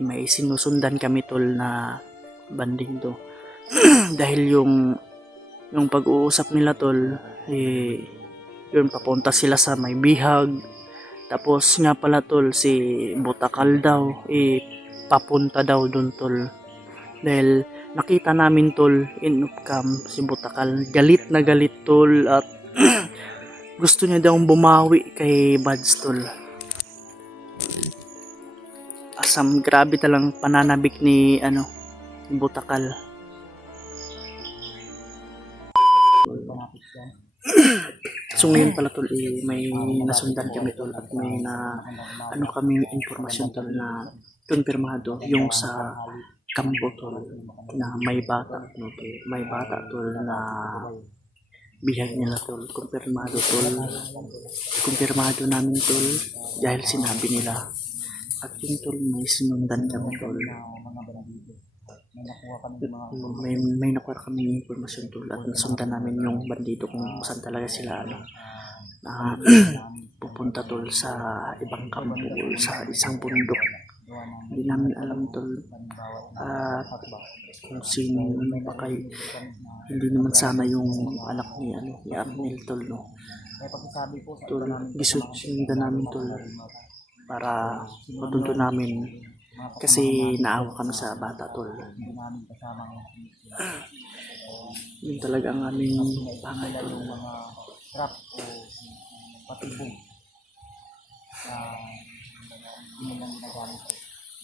may sinusundan kami tol na banding to. Dahil yung pag-uusap nila tol, yun papunta sila sa may bihag. Tapos nga pala tol, si Butakal daw, papunta daw dun tol. Dahil nakita namin tol, in cam si Butakal, galit na galit tol at gusto niya daw bumawi kay Buds tol. Asam, grabe talang pananabik ni Butakal. So ngayon pala tol, may nasundan kami tol at may kami impormasyon tol na kumpirmado yung sa kampo tol na may bata tol na bihag nila tol. Kumpirmado namin tol dahil sinabi nila. At yun tol, may sinundan kami tol. May nakuha kami informasyon tol at nasundan namin yung bandito kung saan talaga sila na pupunta tol sa ibang kampo o sa isang bundok. Hindi namin alam tol at kung sino baka hindi naman sana yung anak ni Arnel tol no. Tol, gisundan namin tol para matuto namin kasi naawa kami sa bata tol. Yun talaga ang aming pangay tol. Trap o patibong na hindi lang ginagamit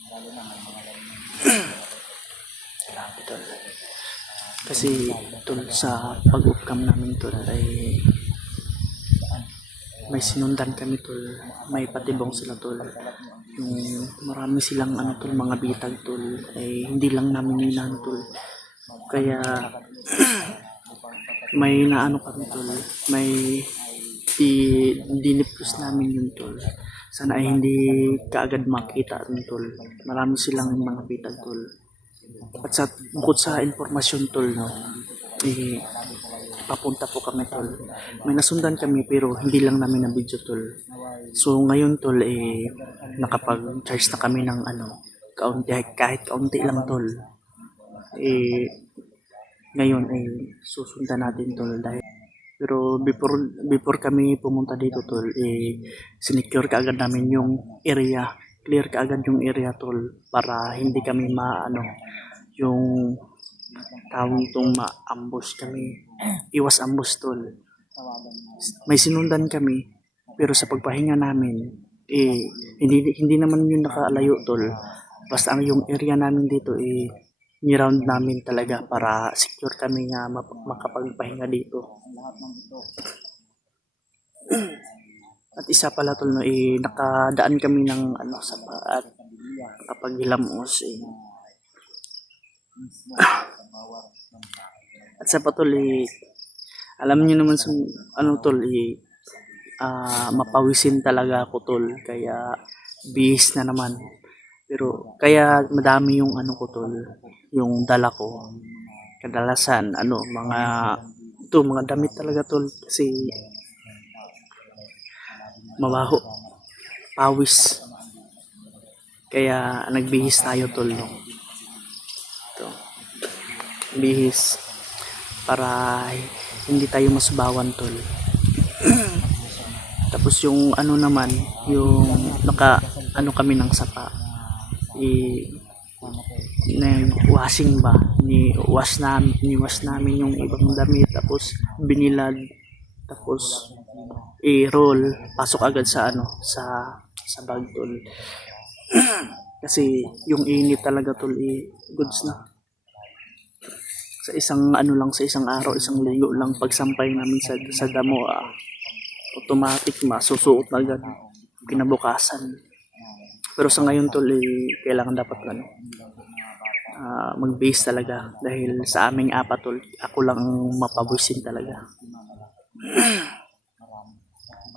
lalo na may mga grabe tol. Kasi tol sa pag-upcam namin tol ay may sinundan kami tol, may patibong sila tol. Yung marami silang tol, mga bitag tol, ay hindi lang namin ninan tol. Kaya may kami tol, may dinipus namin yun tol. Sana ay hindi kaagad makita tol. Marami silang mga bitag tol. At bukod sa informasyon tol no, papunta po kami tol. May nasundan kami pero hindi lang namin na video tol. So ngayon tol nakapag-charge na kami ng kaunti, kahit kaunti lang tol. Ngayon susundan natin tol dahil pero before kami pumunta dito tol, sinecure kaagad namin yung area. Clear kaagad yung area tol para hindi kami yung tawag itong ma-ambush kami. Iwas ambush tol. May sinundan kami pero sa pagpahinga namin hindi naman yun nakaalayo tol. Basta ang yung area namin dito ni-round namin talaga para secure kami nga makapagpahinga dito. At isa pala tol no, nakadaan kami ng sa at kapag hilamos at sa patol alam niyo naman sa tol mapawisin talaga ako tol kaya bihis na naman pero kaya madami yung ko tol yung dala ko kadalasan mga damit talaga tol kasi mabaho pawis kaya nagbihis tayo tol no. Ito bihis para hindi tayo masubawan tol. Tapos yung naman yung kami ng sapa washing ba ni-wash namin yung ibang damit tapos binilad tapos i-roll pasok agad sa sa bag tol. Kasi yung init talaga tol goods na sa isang sa isang araw, isang ligo lang pagsampay namin sa damo automatic masusuot na agad kinabukasan. Pero sa ngayon tol kailangan dapat mag-base talaga dahil sa aming apat tol ako lang mapabusin talaga.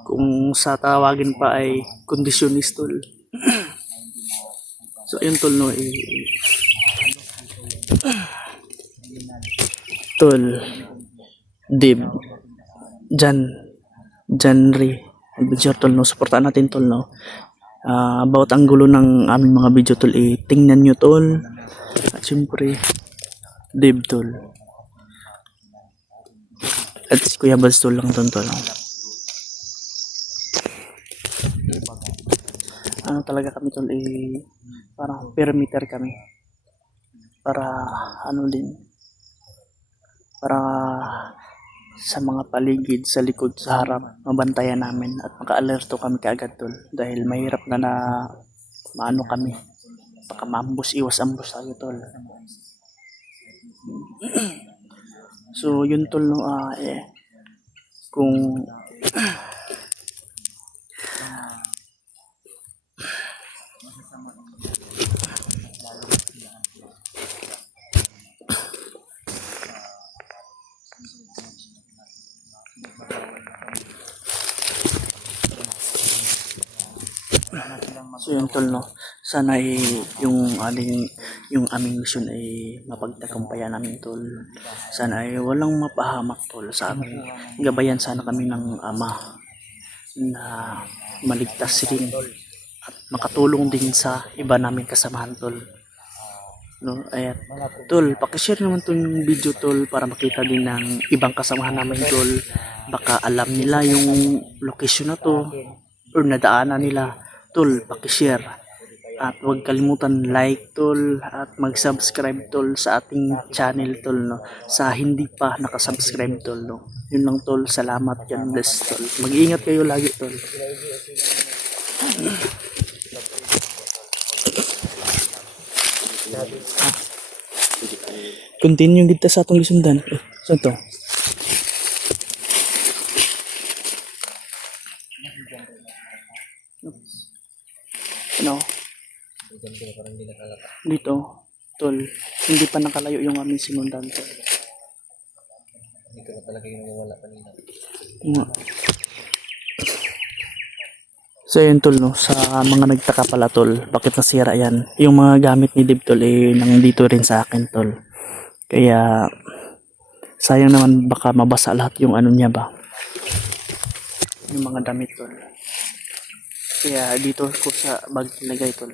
Kung sa tawagin pa ay conditionist tol. So ayun tol no tol Dib Janry adventure tol no, supportan natin tol no. About ang gulo ng aming mga video tol, tingnan nyo tol. At syempre, Dave tol. At si Kuya Bals tol lang tol. Ano talaga kami tol, parang perimeter kami. Para para sa mga paligid, sa likod, sa harap, mabantayan namin at maka-alerto kami kaagad tol. Dahil mahirap na maano kami. Baka maambus, iwas ambus tayo tol. So yun tol no, kung so yun tol no, sana yung aming mission ay mapagtagumpayan namin tol. Sana ay walang mapahamak tol sa amin. Gabayan sana kami ng Ama na maligtas rin at makatulong din sa iba namin kasamahan tol. No, ayan. Tol, paki-share naman tong video tol para makita din ng ibang kasamahan namin tol. Baka alam nila yung location na to or nadaanan nila. Tol, paki-share. At huwag kalimutan like tol at mag-subscribe tol sa ating channel tol no. Sa hindi pa nakasubscribe tol no. Yun lang tol, salamat yan bless tol. Mag-iingat kayo lagi tol. Continue kita sa atong gisundan. So to. Ano? Dito, tol. Hindi pa nakalayo yung aming sinundan tol. Hindi ka na talaga yung nawala kanina. So yun tol no, sa mga nagtaka pala tol, bakit nasira yan? Yung mga gamit ni Dib tol nandito rin sa akin tol. Kaya sayang naman baka mabasa lahat yung ano niya ba. Yung mga damit tol. Kaya dito ko sa bag nilagay tol.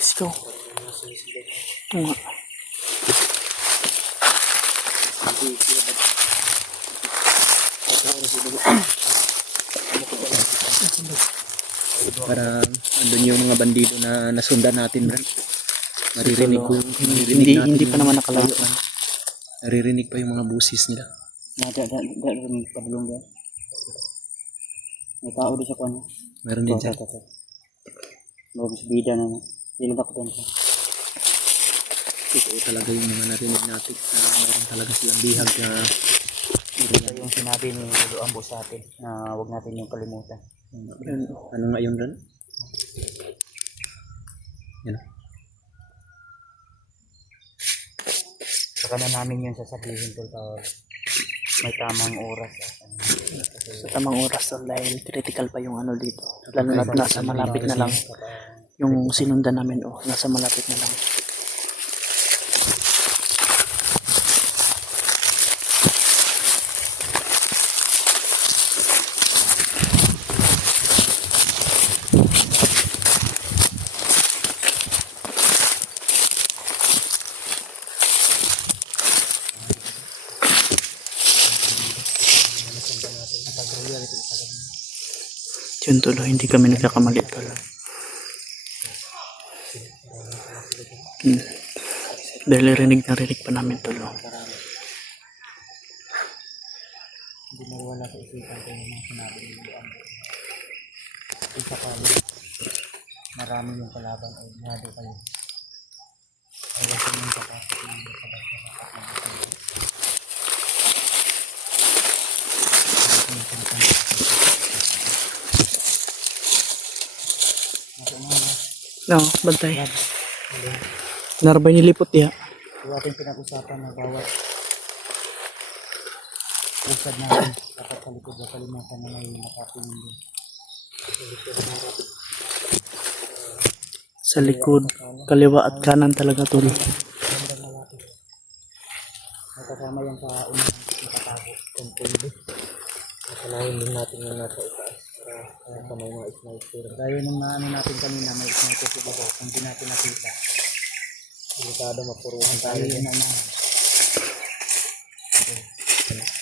Let's go. Oo nga. Para andun yung mga bandido na nasundan natin, bro. Naririnig ko yung Hindi pa naman nakalayo. naririnig pa yung mga busis nila. May pablong ba? May tao doon sa kanya. Meron din siya. Bago sa bida na nilabak ko doon. Ito talaga yung mga narinig natin na meron talaga silang bihag na Ito yung sinabi ni Lolo Ambo sa atin na huwag natin yung kalimutan. ano nga yun doon? Yan. Saka na namin yung sasabihin tol pag may tamang oras. Sa tamang oras tol dahil critical pa yung ano dito. Lalo na nasa malapit na lang. Yung sinundan namin nasa malapit na lang. Yun tuloy, hindi kami nagkakamali tuloy. Dahil rinig na rinig pa namin tuloy. nawala sa isipan ko yung mga sinabi ni Luan. Isa pa marami yung kalaban ay nado kayo. Ay wag yung kapasok ng No, bantay. Narbay nilipot ya. Yung ating pinag-usapan na bawat usad natin dapat sa likod na kalimutan na may nakatingin din. Sa likod, kaliwa at kanan talaga tol. Gandang lalaki. May kasama yan sa unang nakatago. Control. Nakalahin din natin yung nasa itaas para sa may mga sniper. Gaya nung naano natin kanina, may sniper sa baba. Kung di natin nakita, delikado mapuruhan tayo yun na naman.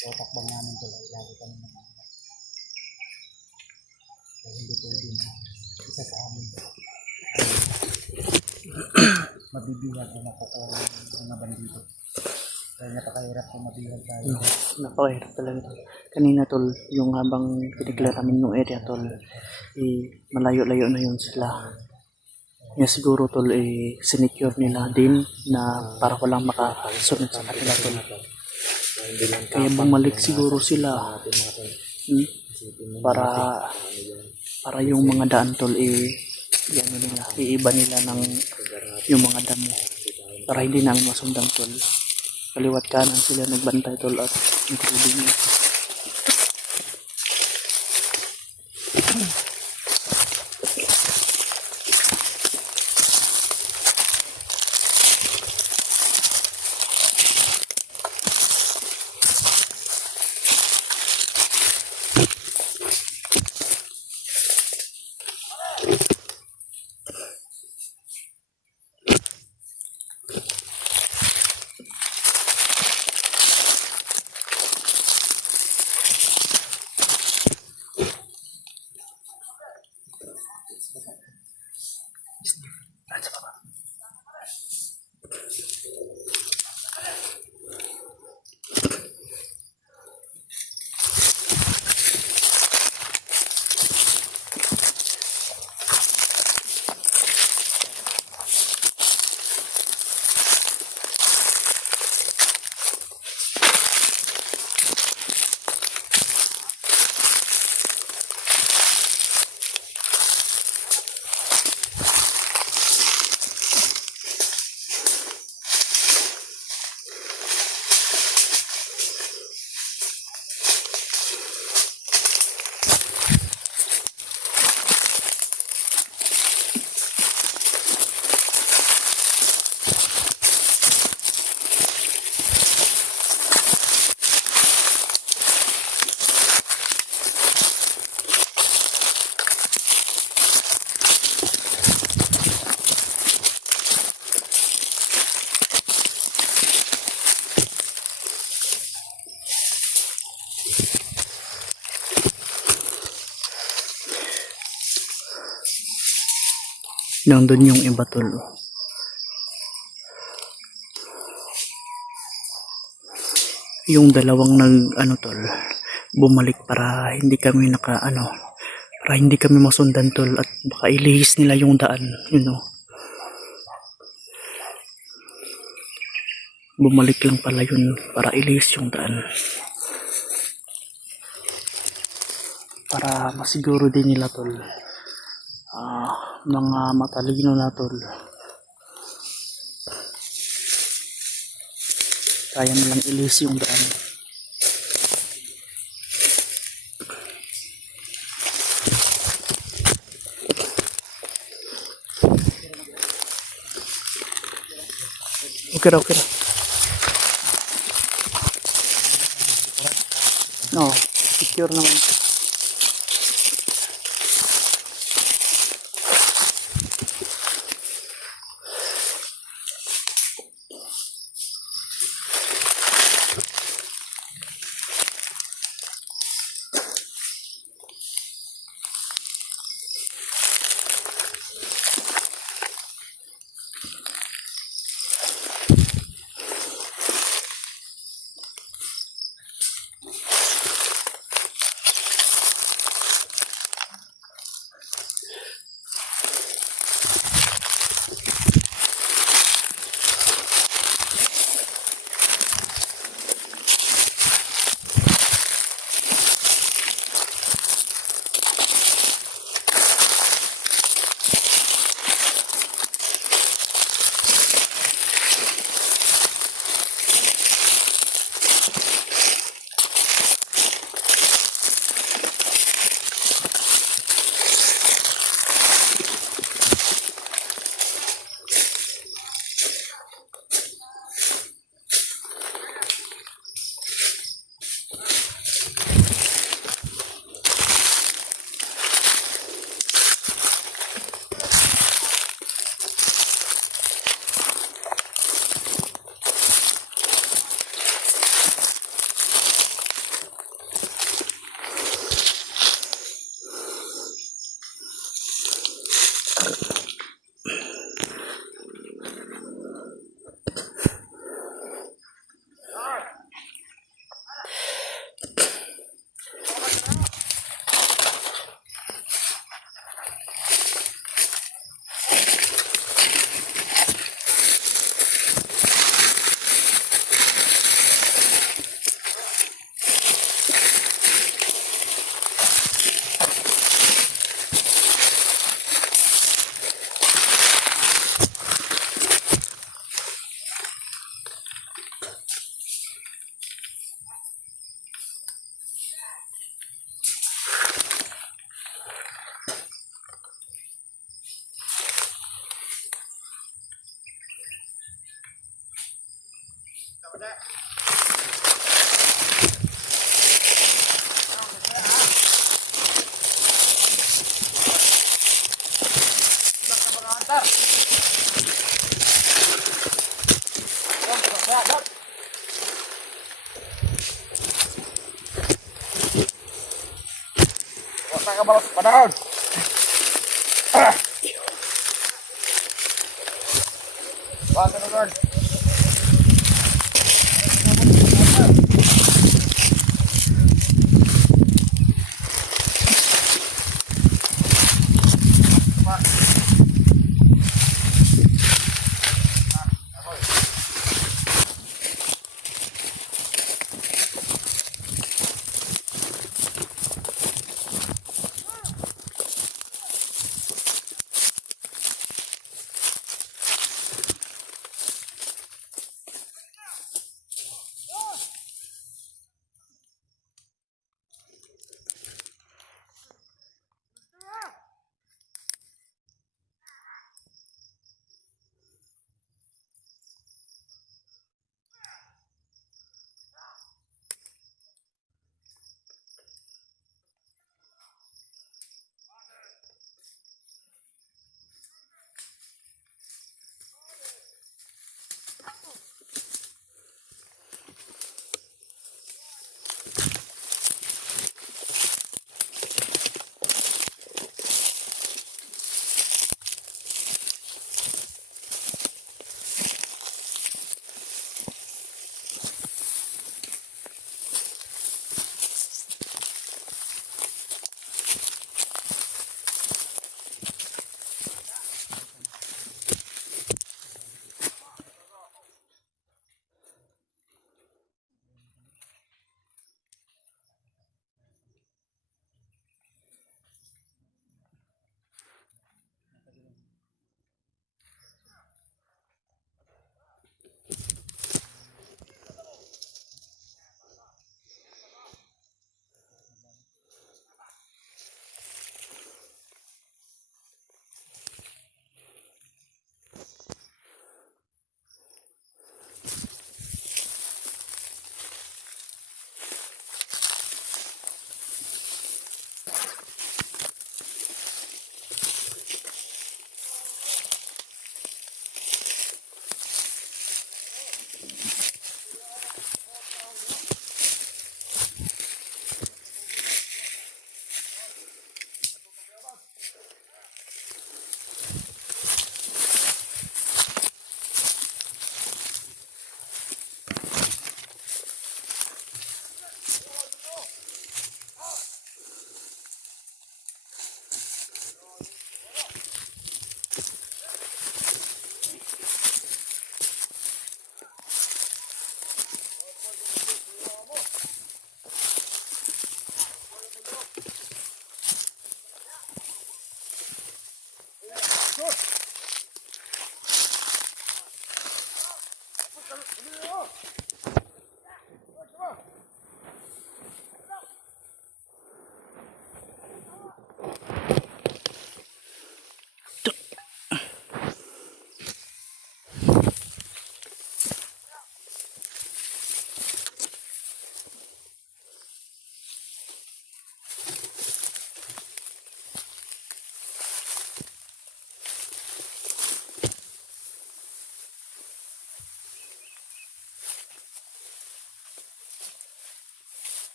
Otakbang namin ito, lagi kami naman. Kaya hindi pwede na isa sa amin. Mabibihag o makukuha ng mga bandido. Kaya napakahirap kung mabihag tayo. Napakahirap talaga tol. Kanina tol, yung habang pinigla namin yung area tol, malayo-layo na yun sila. Kaya siguro tol, sinecure nila din na para walang makasunod sa kanila tol. Kaya bumalik siguro sila para yung mga daan tol ano nila, iiba nila ng yung mga damo para hindi namin masundan tol. Kaliwat kanan sila nagbantay tol at including nandun yung iba tol. Yung dalawang tol, bumalik para hindi kami para hindi kami masundan tol at baka ilihis nila yung daan, bumalik lang pala yun para ilihis yung daan para masiguro din nila tol, mga matalino na tol, kaya nilang ilihis yung daan. Okay ra. No, secure naman.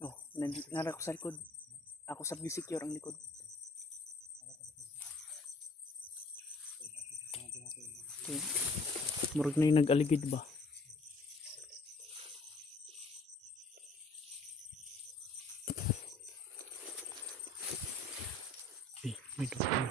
Oh, nara ko sa likod. Ako sa secure ang likod. Okay. Murag na yung nag-aligid ba? Eh, may doon.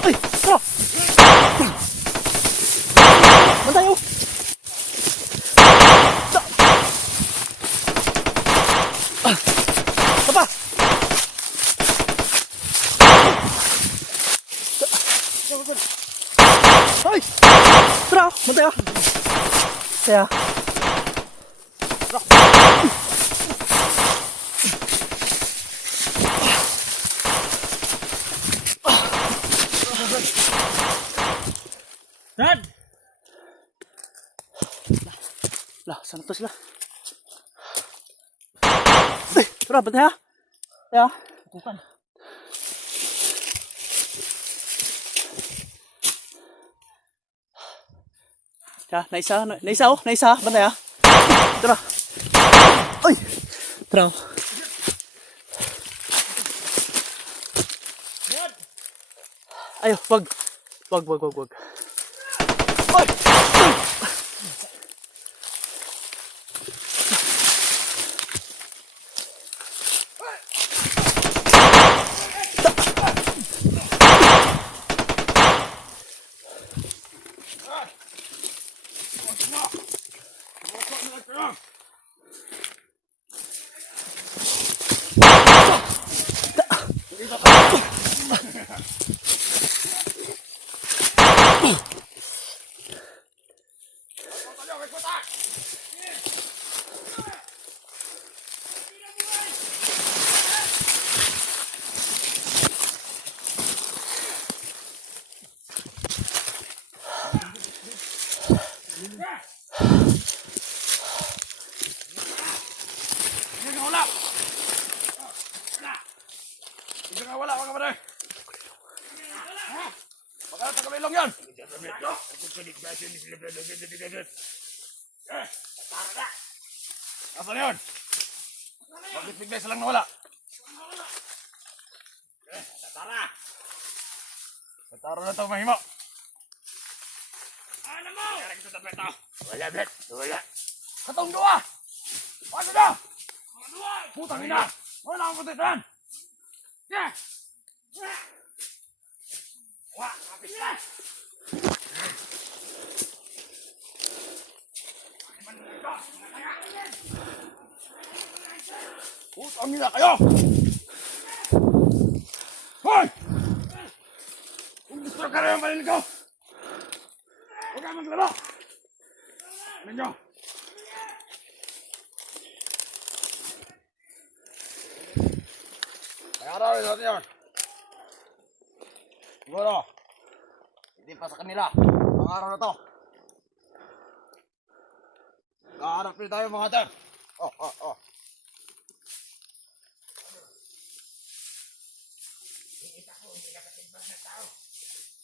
Ay! Tara! Bantay oh! Papa! Ay! Tara! Bantay ah! Kaya... Dad! Lah, sana to sila? Ay! Tara! Bantay ah! Kaya... Bukan. Kaya, naisa oh! Naisa! Bantay ah! Tara! Ay! Tara! Ayo, wag. Wag. Ay! Ay! Hindi nga wala mga kapatid. Baka tagabilong yan. Nasaan yun? Bakit bigla silang nawala? Tatara na ito mahimo. Ano mo? Wala bet. Wala. Katong dua. Paano na? Putang ina. Wala akong putitan! Yeah! Wah, kapit na! Putang nila kayo! Hoy! Kung gusto ka rin ang balil ko, huwag ka maglaro! Ano nyo? Ayaw natin yan. Siguro, hindi pa sa kanila. Ang araw na to. Kaharap rin tayo mga ter. Oh.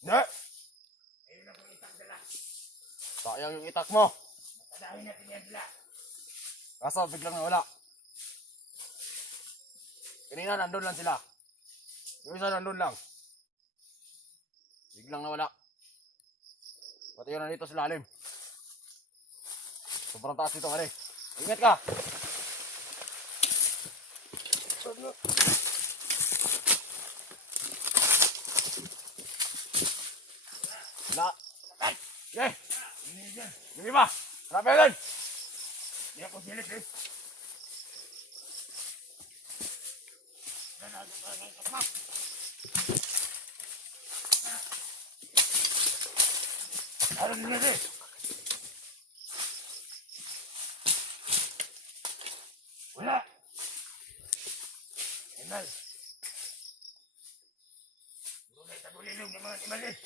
Hindi. Sayang yung itak mo. Kaso biglang nawala. Kanina nandun lang sila. Yung isa nandun lang. Biglang nawala. Pati yun nandito sa lalim. Sobrang taas dito kare. Ingat ka! Na! Okay! Hindi ba? Harapin din! Hindi ako silip eh. Ano din eh? Wala! Emel! Buro may tabulilog ng mga Emel eh!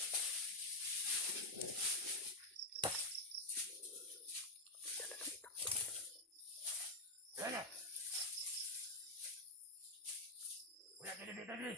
Wala na! Wala tadi!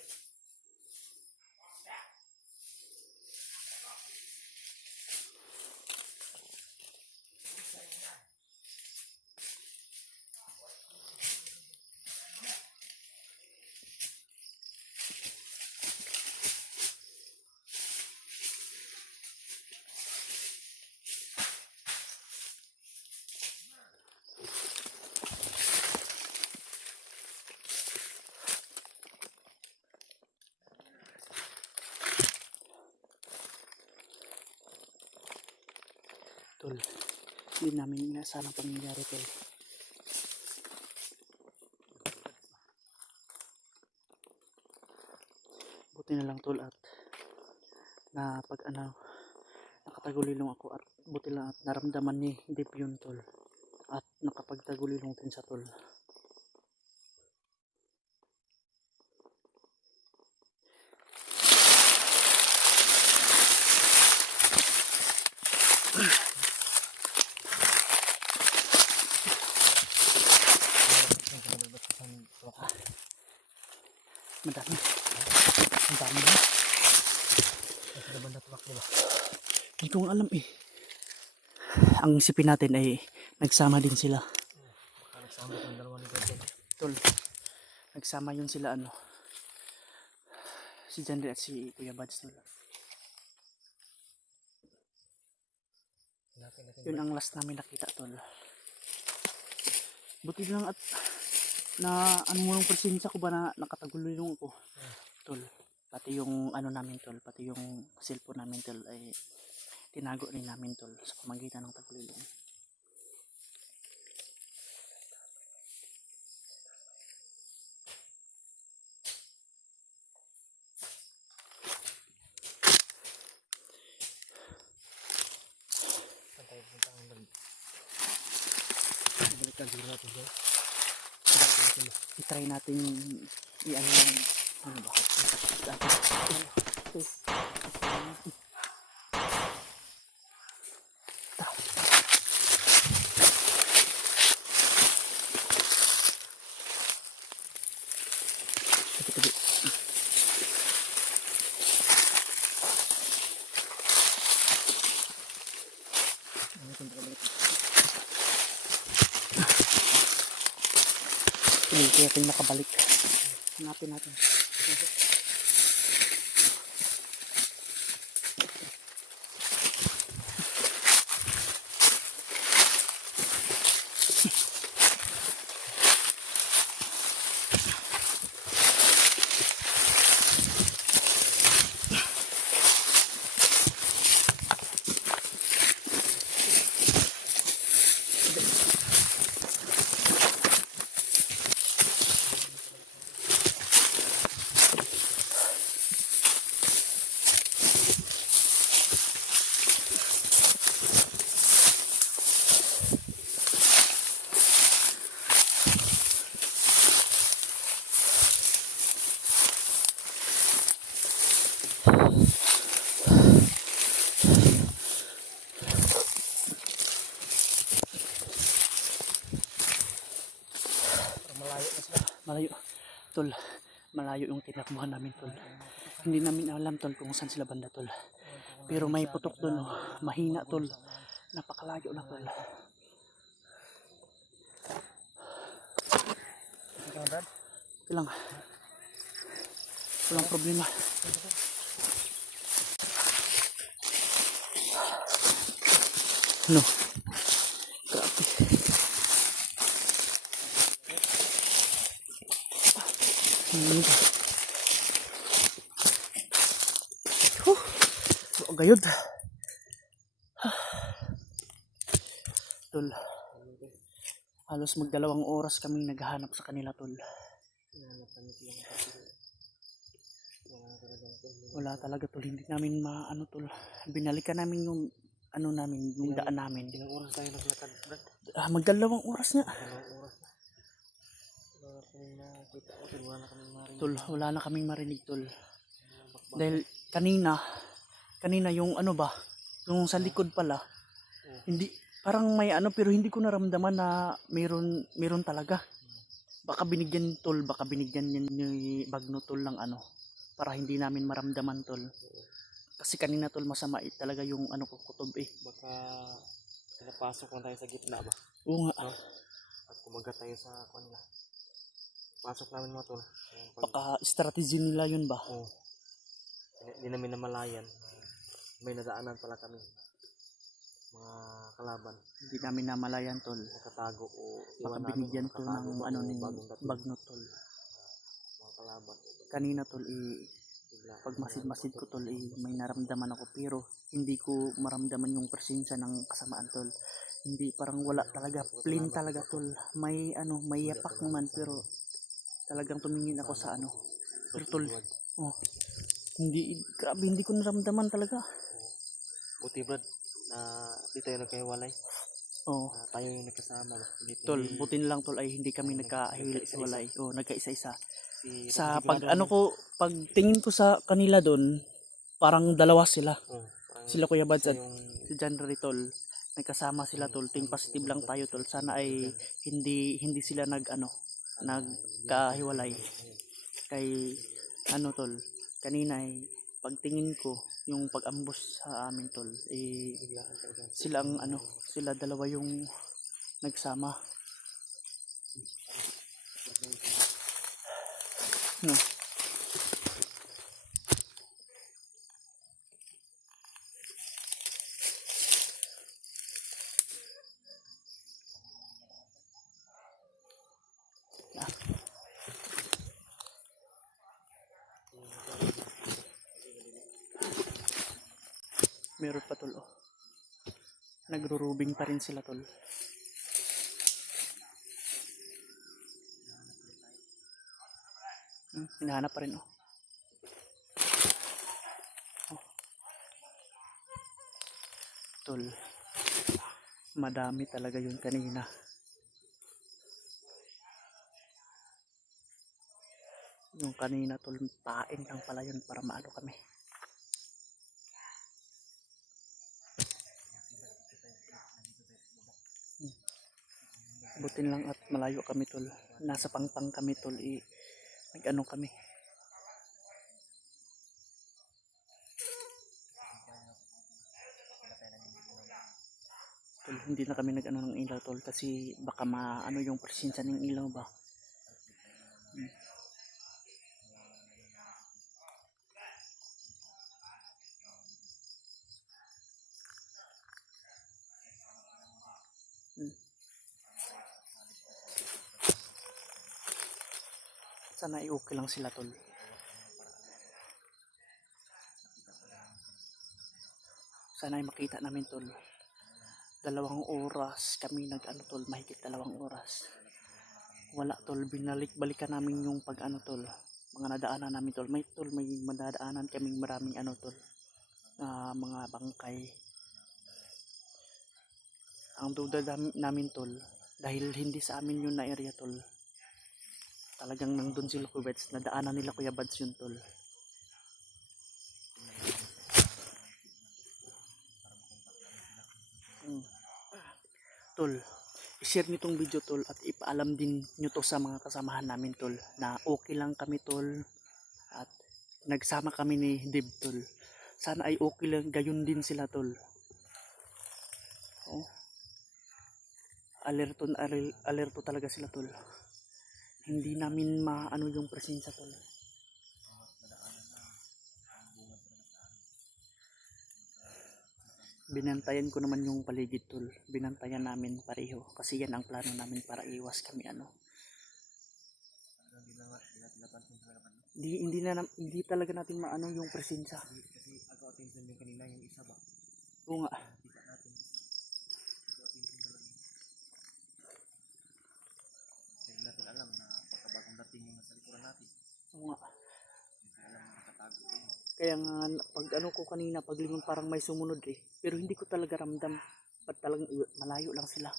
Tol, hindi namin inaasahan ang pangyayari, tol. Buti na lang, tol, at na pag nakatagulilong ako at buti lang at naramdaman ni Deep yun, tol, at nakapagtagulilong din sa tol. Madami. Ang dami na. Kasi naman natuwak, diba? Hindi ko nga alam eh. Ang isipin natin ay nagsama din sila. Baka nagsama itong dalawa ni Gordon. Tol, nagsama yun sila si Jandre at si Kuya Bads, tol. Hanapin natin. Yun ang last namin nakita, tol. Buti lang at na mo nung presensya ko ba na nakatagulilong ako, tol. Pati yung namin, tol, pati yung cellphone namin, tol, ay tinago rin namin, tol, sa pamagitan ng tagulilong. Saan tayo punta ang balik? Balikan dito natin, bro. I-try natin ano ba? Hindi kaya tayo nakabalik. Hanapin natin. Malayo. Tol, malayo yung tinakbuhan namin tol. Hindi namin alam tol kung saan sila banda tol. Pero may putok doon, oh. Mahina tol. Napakalayo na tol. Kailang. Walang problema. Ano? Grabe. Gayod. Tol. Halos magdalawang oras kami naghahanap sa kanila tol. Wala talaga tol, hindi namin maano tol. Binalikan namin yung ano namin, yung daan namin. Ilang oras tayo naglakad, Brad? Magdalawang oras nga. Ilang oras na. Wala na kaming nakita o wala na kaming marinig. Tol, wala na kaming marinig tol. Dahil kanina yung ano ba, yung sa likod pala, hindi, parang may ano pero hindi ko naramdaman na meron talaga. Baka binigyan yan ni Bagno tol ng ano, para hindi namin maramdaman tol. Kasi kanina tol masama talaga yung ano ko kutob eh. Baka pinapasok lang tayo sa gitna ba? Oo nga. No? At kumagat tayo sa kanila. Pasok namin mga tol. Baka strategy nila yun ba? Oo. Hindi namin namalayan. May nadaanan pala kami. Mga kalaban. Hindi namin namalayan tol. Nakatago o Baka iwan binigyan namin, to nakatago ng ba ano o ni bagong dating Bagno tol. mga kalaban. Kanina tol Bigla. pag masid ko tol may naramdaman ako pero hindi ko maramdaman yung presensya ng kasamaan tol. Hindi, parang wala talaga, plain talaga tol. May ano, may yapak naman pero talagang tumingin ako sa ano. Pero tol, oh, hindi, grabe, hindi ko naramdaman talaga. Buti Brad na di tayo nagkahiwalay. Oh, Tayo yung nagkasama. tol, buti na lang tol ay hindi kami nagkahiwalay. Oh, nagkaisa-isa. Si Sa sigurado pag ano ako- ko, pag tingin ko sa kanila doon, parang dalawa sila. parang Sila Kuya Bads siya at yung si John Ray tol. Nagkasama sila tol. Ting positive lang tayo tol. Sana ay hindi sila nagkahiwalay. Kay ano tol, kanina ay pagtingin ko yung pag-ambush sa amin tol, biglaan talaga. sila dalawa yung nagsama. No. Meron pa tol oh. Nagro-rubing pa rin sila tol. Hinahanap pa rin oh. Tol. Madami talaga yun kanina. Yung kanina tol, pain lang pala yun para maano kami. Butin lang at malayo kami tol. Nasa pangpang kami tol. Nag-ano kami. Tol, hindi na kami nag-ano ng ilaw tol. Kasi baka maano yung presensya ng ilaw ba. Sana ay okay lang sila tol. Sana ay makita namin tol. 2 oras kami nag-ano tol, mahigit 2 oras. Wala tol, balikan namin yung pag-ano tol. Mga nadaanan namin tol. May madadaanan kaming maraming ano tol. Mga bangkay. Ang duda namin tol, dahil hindi sa amin yun na area tol. Talagang nandun sila Kuya Bads, nadaanan nila Kuya Bads yun tol. Tol, i-share nyo tong video tol at ipaalam din nyo to sa mga kasamahan namin tol na okay lang kami tol at nagsama kami ni Dib tol. Sana ay okay lang gayon din sila tol. Oh. Alerto talaga sila tol. Hindi namin maano yung presensya tol. Binantayan ko naman yung paligid tol. Binantayan namin pareho kasi yan ang plano namin para iwas kami ano. Hindi talaga natin maano yung presensya. Kasi ako attention yung kanina yung isa ba? Oo nga. Kita natin isa. Ito attention talaga. Hindi natin alam na pagkabagong dating yung nasa likuran natin. Oo nga. Hindi alam na nakatago yun. Kaya nga pag ano ko kanina paglingon parang may sumunod eh. Pero hindi ko talaga ramdam. Ba't talagang malayo lang sila.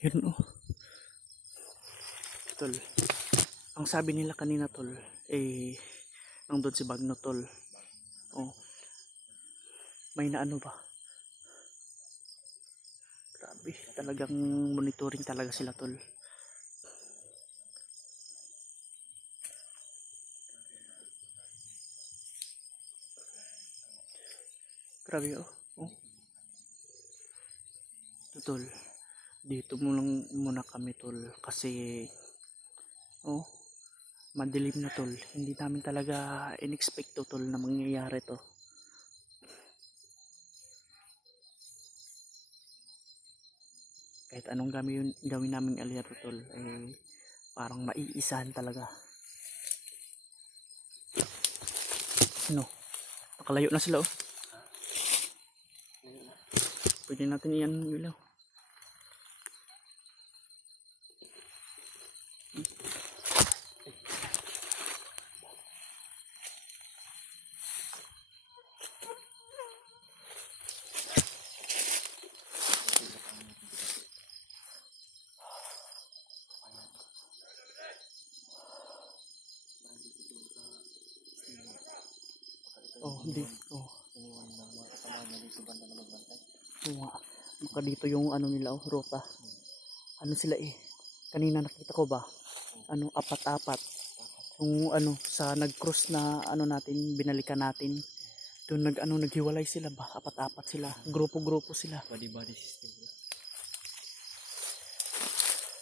Yun oh. Tol. Ang sabi nila kanina tol, eh, nandun si Bagno tol. Oh. May naano ba? Grabe, talagang monitoring talaga sila tol. Grabe oh. Oh. Tol. Dito muna kami tol kasi oh madilim na tol. Hindi namin talaga in-expect to tol na mangyayari to. Kahit anong gawin namin earlier tol eh parang maiisahan talaga. Ano? Nakalayo na sila oh. Pwede natin iyan yung ilaw. Oh, hindi. Oh. Iniwan ng mga kasama niya dito banda na magbantay. Oo nga. Baka dito yung ano nila oh, rota. Ano sila eh. Kanina nakita ko ba? Ano, apat-apat. Yung ano, sa nag-cross na ano natin, binalikan natin. Doon naghiwalay sila ba? Apat-apat sila. Grupo-grupo sila. Body system.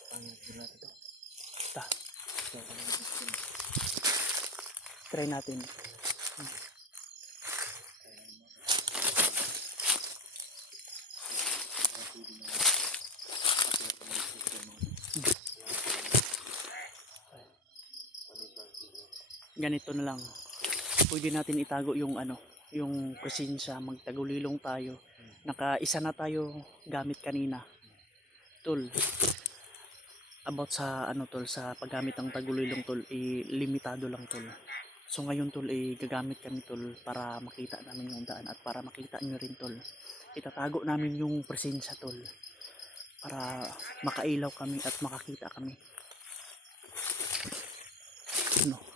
Pangit din natin ito. Ta. Try natin. Ganito na lang. Pwede natin itago yung ano, yung presensya, magtagulilong tayo. Nakaisa na tayo gamit kanina. Tol. About sa ano tol, sa paggamit ng tagulilong tol, limitado lang tol. So ngayon tol, gagamit kami tol para makita namin yung daan at para makita nyo rin tol. Itatago namin yung presensya tol para makailaw kami at makakita kami. Ano?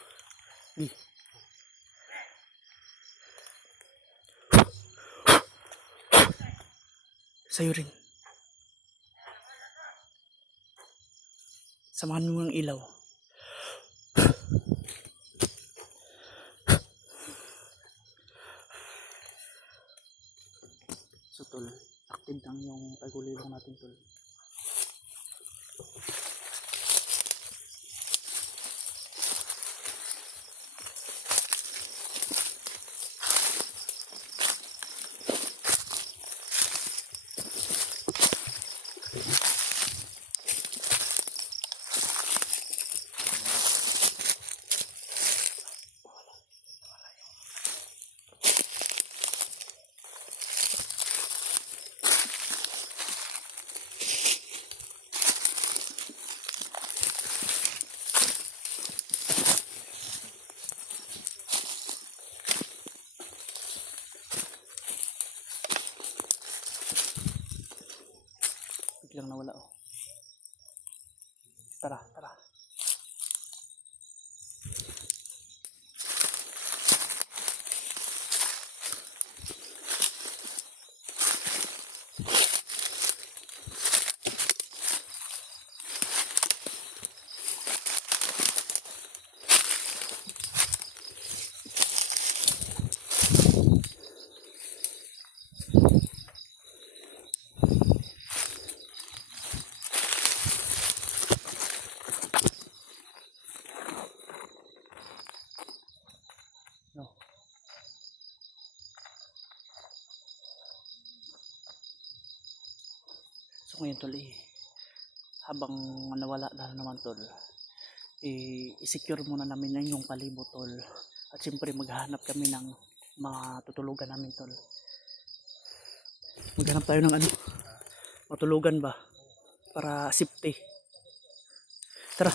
Sa'yo rin. Samahan mo ng ilaw. So tol, active lang yung tagulilong natin tol. Biglang nawala oh. Tara, tara. Ngayon tol habang nawala na naman tol, i-secure muna namin yung palibot tol. At siyempre maghahanap kami ng matutulugan namin tol. Maghanap tayo ng matulugan ba? Para safety. Tara.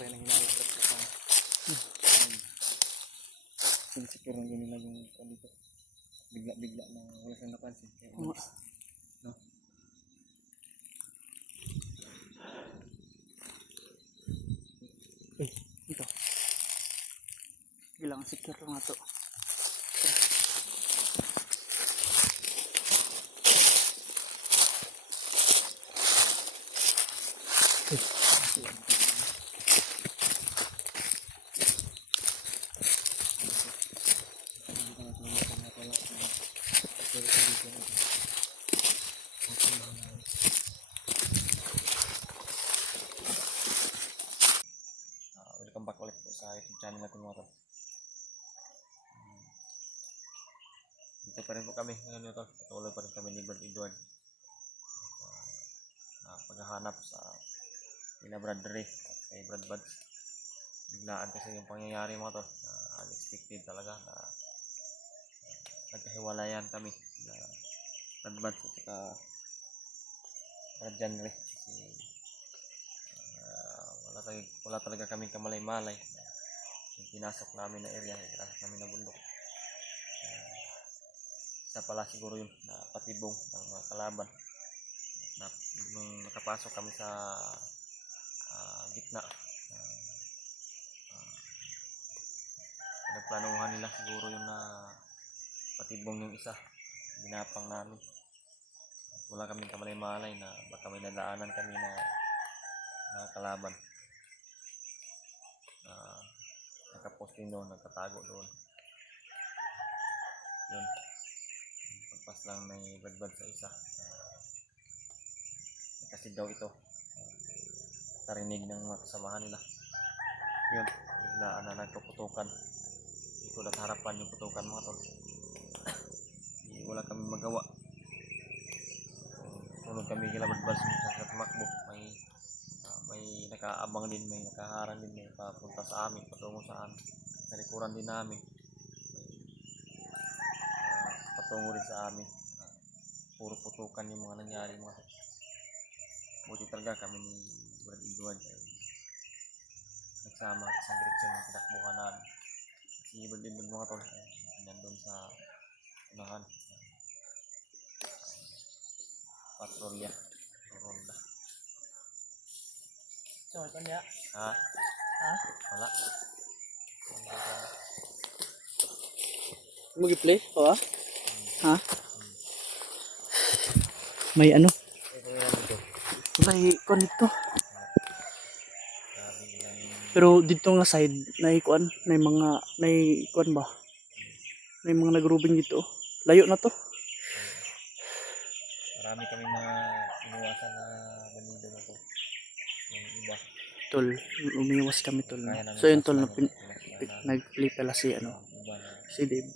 Kaya nang hinalap at saka sinsecure na nila yung dito. Bigla-bigla na wala siyang napansin. Kaya umalis. No? Ito. Kailangan secure lang ito. Welcome back ulit po sa YouTube channel natin mga tol. Dito pa rin po kami ngayon ito. Patuloy pa rin kami ni Brad Edward na paghahanap sa kina Brad Dre at kay Brad Buds. Biglaan kasi yung pangyayari mga tol. Unexpected talaga na nagkahiwalayan kami na Brad Buds at saka Brad Dre. Kasi wala talaga kaming kamalay-malay yung pinasok namin na area, yung pinasok namin na bundok. Isa pala siguro yun na patibong ng mga kalaban na nung nakapasok kami sa gitna, nagplanuhan nila siguro yun na patibong yung isa, ginapang namin. At wala kaming kamalay-malay na baka may nadaanan kami na kalaban. Nakaposting doon, nagkatago doon. Yun, pagpas lang may badbad sa isa. Kasi daw ito tarinig ng mga kasamahan nila. Yun, biglaan na nagpuputukan. Ito at harapan yung putukan mga tol. Wala kami magawa. Sunod kami kila badbad sa tumakbo. May nakaabang din, may nakaharang din, may papunta sa amin, patungo sa amin. Sa likuran din namin, patungo rin sa amin. Puro putukan yung mga nangyari mga tol. Buti talaga kami ni Brad Edward ay nagsama at isang direksyon ng tinakbuhan namin. Si Brad Edward mga tol ay nandun sa unahan, patrolya, ronda. So, ito niya. Ha? Ha? Wala. Mag-play? O ha? May Ito yung namin ito. may konito. Grabe lang. Pero dito nga side, may kuan ba? May mga nagrubing dito. Layo na to. Marami kami na iniwasan na bandido na to. Yung iba. Tol, umiwas kami tol. Kaya namin So yun tol, pasok nag-play pala si iba na si Dave.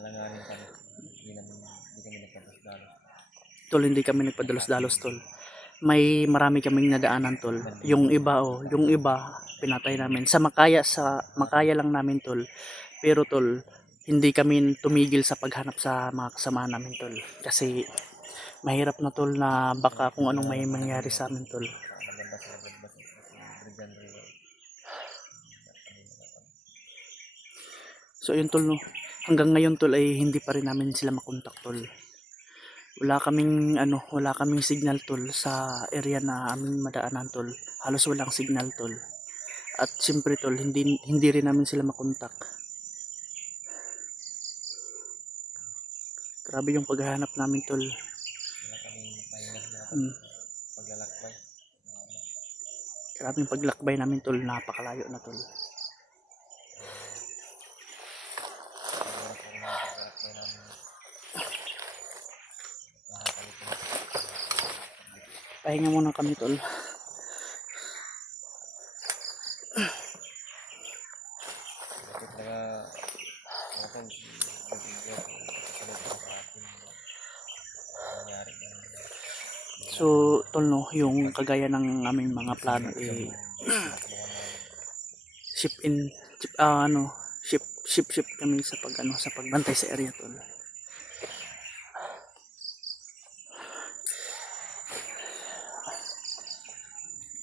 alanganin kami. Hindi kami nagpapasdalo. Tol, hindi kami nagpadalos-dalos tol. May marami kaming nadaanan tol. Yung iba pinatay namin. Sa Makaya lang namin tol. Pero tol, hindi kami tumigil sa paghanap sa mga kasama namin tol. Kasi mahirap na tol na baka kung anong may mangyari sa amin tol. Naganda sila Badbas at si Brigan Rio. So yun tol no. Hanggang ngayon tol ay hindi pa rin namin sila makontak tol. Wala kaming signal tol sa area na aming madaanan tol. Halos walang signal tol. At siyempre tol, hindi rin namin sila makontak. Grabe yung paghahanap namin tol. Wala kami paglalakbay. Grabe yung paglakbay namin tol, napakalayo na tol. Oras na rin ang paglalakbay namin. Nakakalit na. Pahinga muna kami tol. Kasi talaga, mga tol, bibigyan ko talaga sa atin. Nangyari na. So tol no, yung kagaya ng aming mga plano ship in ship kami sa sa pagbantay sa area tol.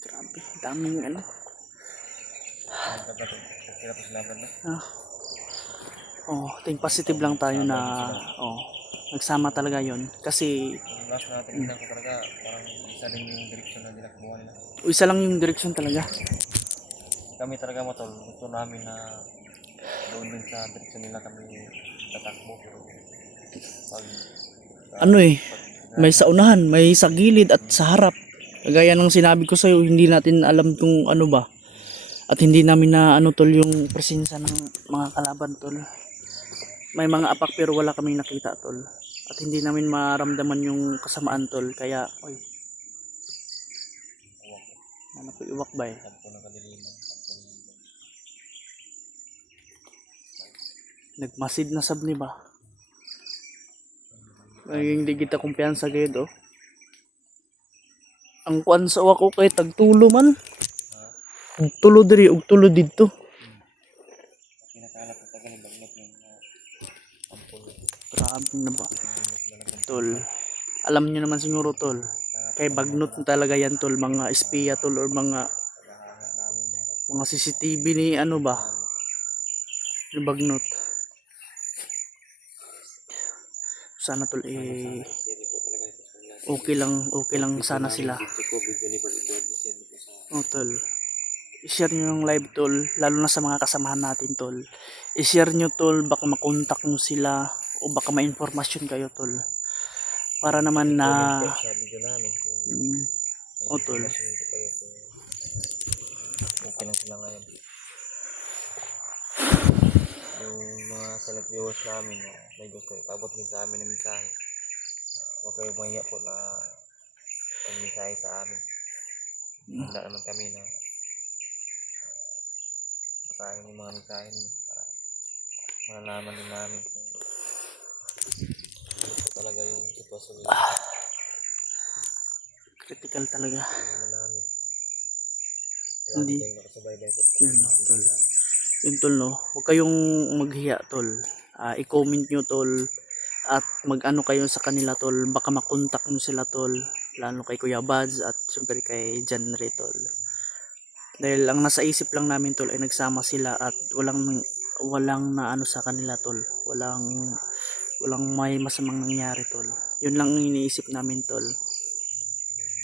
Grabe, daming Pagkatapos laban na. think positive lang tayo na nagsama talaga yon kasi Yung last na tinignan ko talaga, parang isa din yung direksyon na dinakbuhan nila. isa lang yung direksyon talaga. Kami talaga matol, gusto namin na doon din sa direksyon nila kami tatakbo. Pero pag May sa unahan, may sa gilid at sa harap. Kagaya ng sinabi ko sa'yo, hindi natin alam kung ano ba. At hindi namin na tol yung presensya ng mga kalaban tol. May mga apak pero wala kaming nakita tol. At hindi namin maramdaman yung kasamaan tol. Kaya, ano po iwak ba eh. Sampo na kadiliman, Nagmasid na sabni ba? Ay, hindi kita kumpiyansa gayud Ang kuan sa ako kay tagtulo man. Ug tulo diri ug tulo didto. pinakalat na tagal yung bagnot yung ampul. Grabe na ba? Tol. Alam niyo naman siguro tol. Kay bagnot na talaga yan tol, mga espiya tol or mga CCTV ni ni bagnot. Sana tol okay lang sana sila. Tol. I-share nyo yung live tol, lalo na sa mga kasamahan natin tol. I-share nyo tol, baka makontak nyo sila o baka ma-informasyon kayo tol. Para naman na Sa video namin kung tol. okay lang sila ngayon. Yung mga select viewers namin na may gusto itabot din sa amin ng mensahe. Huwag kayong mahiya po na pag-mensahe sa amin. Handa naman kami na basahin yung mga mensahe niyo para malalaman din namin kung ano po talaga yung sitwasyon nila. Critical talaga. Ano namin. Hindi. Kaya nakasubaybay po. Yun tol. Yun tol no. Huwag kayong maghiya tol. I-comment nyo tol. At mag-ano kayo sa kanila tol. Baka makontak nyo sila tol. Lalo kay Kuya Bads at syempre kay John Ray tol. Dahil ang nasa isip lang namin tol ay nagsama sila at walang na ano sa kanila tol. Walang may masamang nangyari tol. Yun lang ang iniisip namin tol.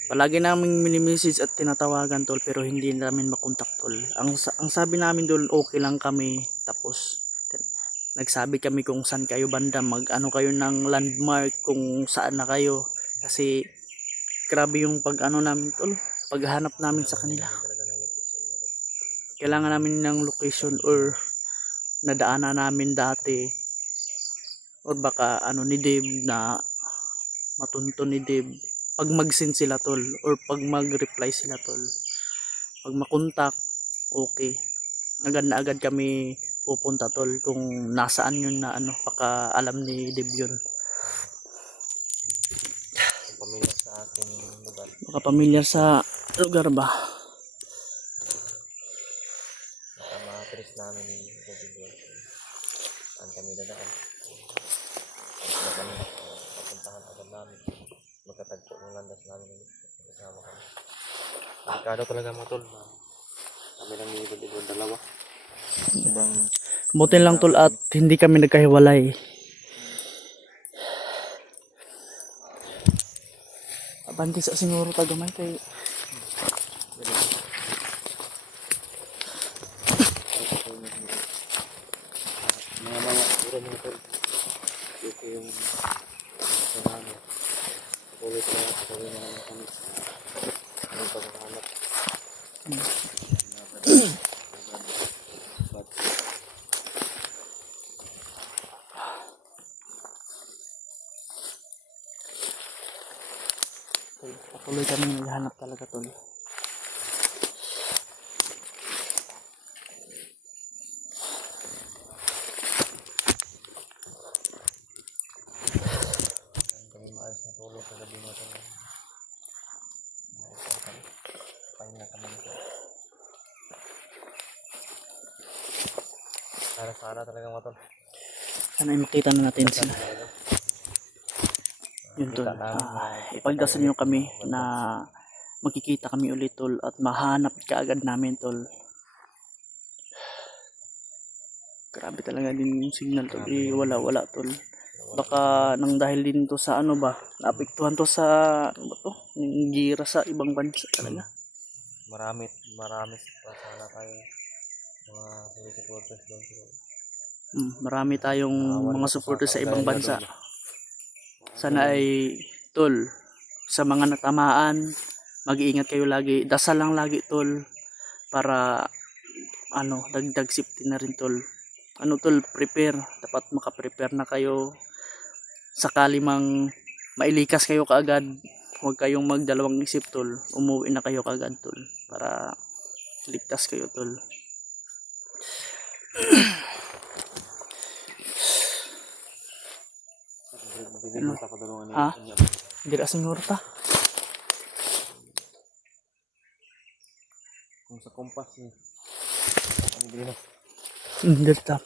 Palagi namin mini-message at tinatawagan tol pero hindi namin makontak tol. Ang sabi namin tol okay lang kami. Tapos nagsabi kami kung saan kayo banda, mag-ano kayo ng landmark kung saan na kayo. Kasi grabe yung pag-ano namin tol, paghanap namin sa kanila. Kailangan namin ng location or nadaanan namin dati. Or baka ni Dave na matunto ni Dave. Pag mag-send sila tol or pag mag-reply sila tol. Pag makontak, okay. Agad na agad kami pupunta tol kung nasaan yun na baka alam ni Dave yun. Pamilyar sa atin yung lugar. Baka pamilyar sa lugar ba? Baka ma-trace namin yung video. Saan kami dadaan. Saan kami papuntahan agad namin. Magkatagpo ng landas namin. Kasama kami. Delikado talaga mga tol. Kami lang ni ibon dalawa. Sabang Buti lang tol at hindi kami nagkahiwalay. Abante sa siguro tagamay kay puro mga tol. Dito yung namin. Puro tuloy pa tuloy na naman kami sa ang pagkakalap. But Tol, patuloy kami naghahanap talaga tol. kami maayos na tulog sa gabi na ito. Pahinga kami nito. Sana talaga mga tol. Sana ay makita na natin sila. Yun tol. Ipagdasal nyo kami na magkikita kami ulit tol at mahanap kaagad namin tol. Grabe talaga din yung signal tol. Wala tol. Baka nang dahil din to sa ano ba, naapektuhan to sa ano ba to? Yung gira sa ibang bansa talaga. Marami pa sana tayo mga supporters doon. Marami tayong mga supporters sa ibang bansa. Doon. Sana ay tol sa mga natamaan, mag-iingat kayo lagi. Dasal lang lagi tol para ano, dagdag safety na rin tol. Ano tol, prepare. Dapat maka-prepare na kayo. Sakali mang mailikas kayo kaagad, huwag kayong magdalawang isip tol. Umuwi na kayo kaagad tol para ligtas kayo tol. Ano? Ha? Dira senyor ta. Kung sa kompas ni ano din Dira ta.